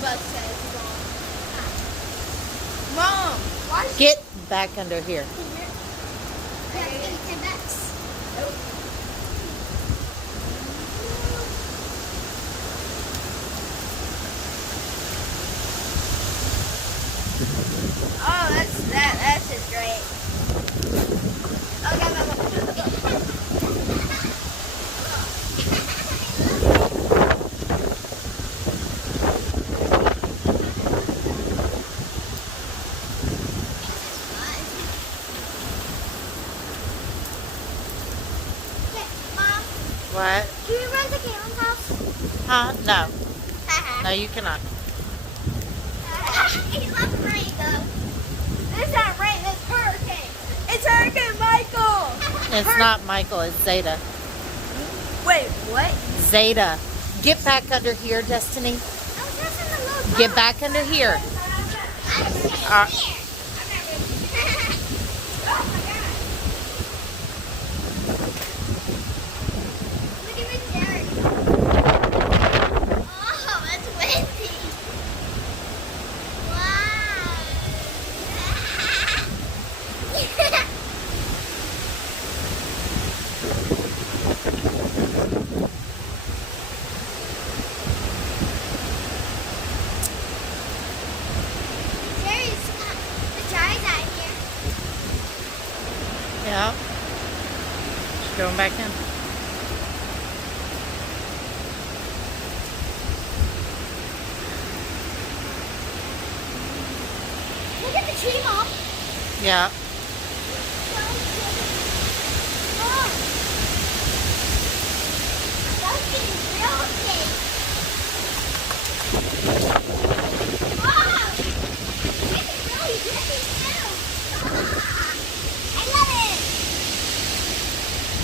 bus says Mom, why is Get back under here. $10? Nope. Oh, that's just great. Okay, Mama. Mom, What? can you run to Caitlin's house? Huh? No. No, you cannot. It's not rain though. It's not rain, it's hurricane. It's Hurricane Michael. It's not Michael, it's Zeta. Wait, what? Zeta. Get back under here, Destiny. I was just in the little Get back under here. Uh, Look at the cherry. Oh, that's windy. Wow. The cherry's out here. yeah. She's going back in. Look at the tree, Mom. Yeah. Mom. That's getting real big. Wow. It's really windy too. I love it.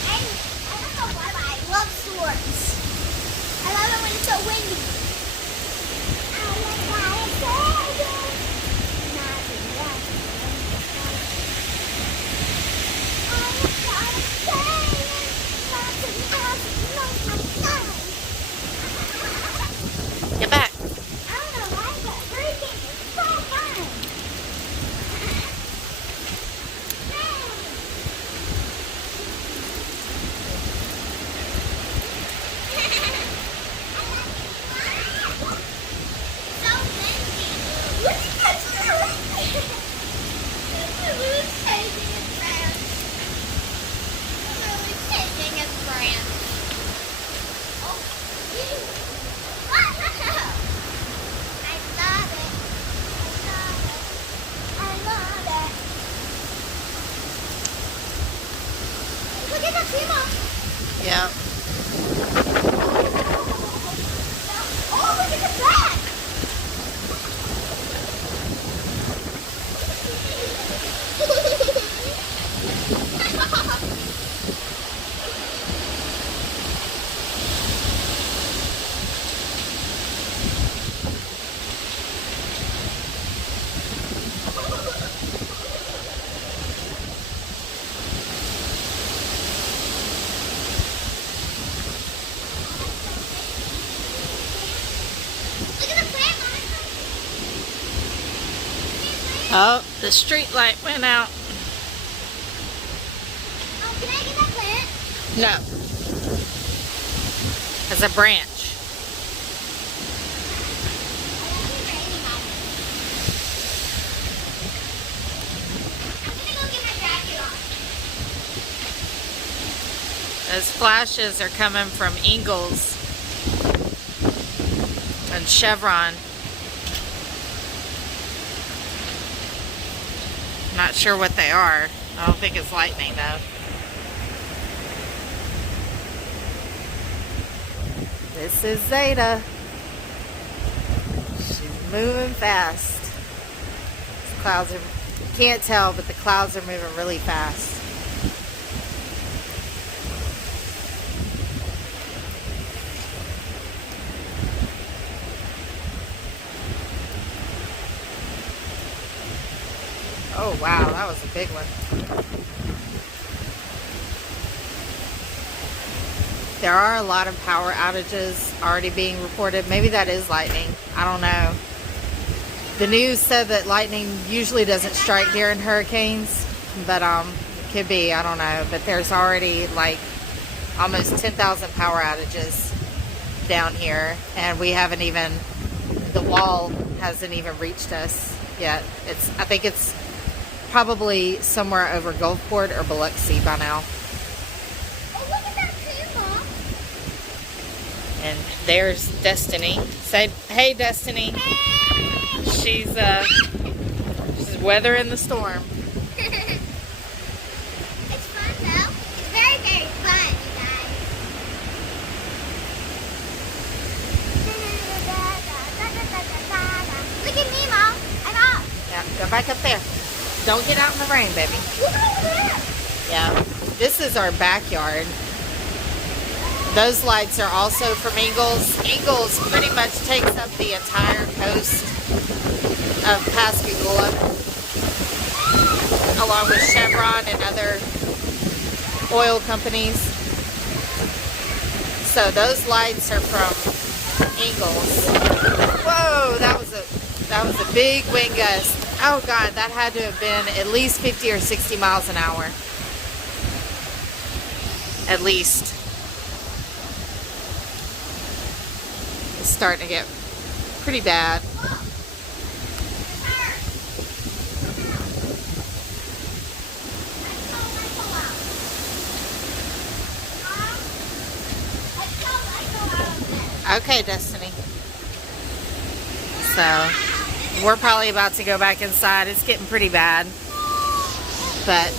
I don't know why, but I love storms. I love it when it's so windy. I love Get back. I don't know why, but hurricane is so fun. So windy. Look at that cherry. Lulu's taking its branch. Lulu's taking its branch. Oh, ew. I love it. I love it. Look at that tree, Mom. Yeah. Oh, look at the back. Look at the plant, Mom. Oh, the street light went out. Oh, can I get that plant? No. As a branch. I'm gonna go get my jacket on. Those flashes are coming from Ingalls and Chevron. Not sure what they are. I don't think it's lightning though. This is Zeta. She's moving fast. These clouds are, you can't tell, but the clouds are moving really fast. Oh wow, that was a big one. there are a lot of power outages already being reported. Maybe that is lightning. I don't know. The news said that lightning usually doesn't strike during hurricanes, but it could be. I don't know. But there's already like almost 10,000 power outages down here, and we haven't even, the wall hasn't even reached us yet. I think it's probably somewhere over Gulfport or Biloxi by now. Oh, look at that too, Mom. And there's Destiny. Say hey, Destiny. Hey! She's weathering the storm. It's fun though. It's very, very fun, you guys. Look at me, Mom. I'm up. Yeah, go back up there. Don't get out in the rain, baby. Look over there. Yeah, this is our backyard. Those lights are also from Eagles. Eagles pretty much takes up the entire coast of Pascagoula, along with Chevron and other oil companies. So those lights are from Eagles. Whoa, that was a big wind gust. Oh God, that had to have been at least 50 or 60 miles an hour. At least. It's starting to get pretty bad. Okay, Destiny. So, we're probably about to go back inside. It's getting pretty bad. But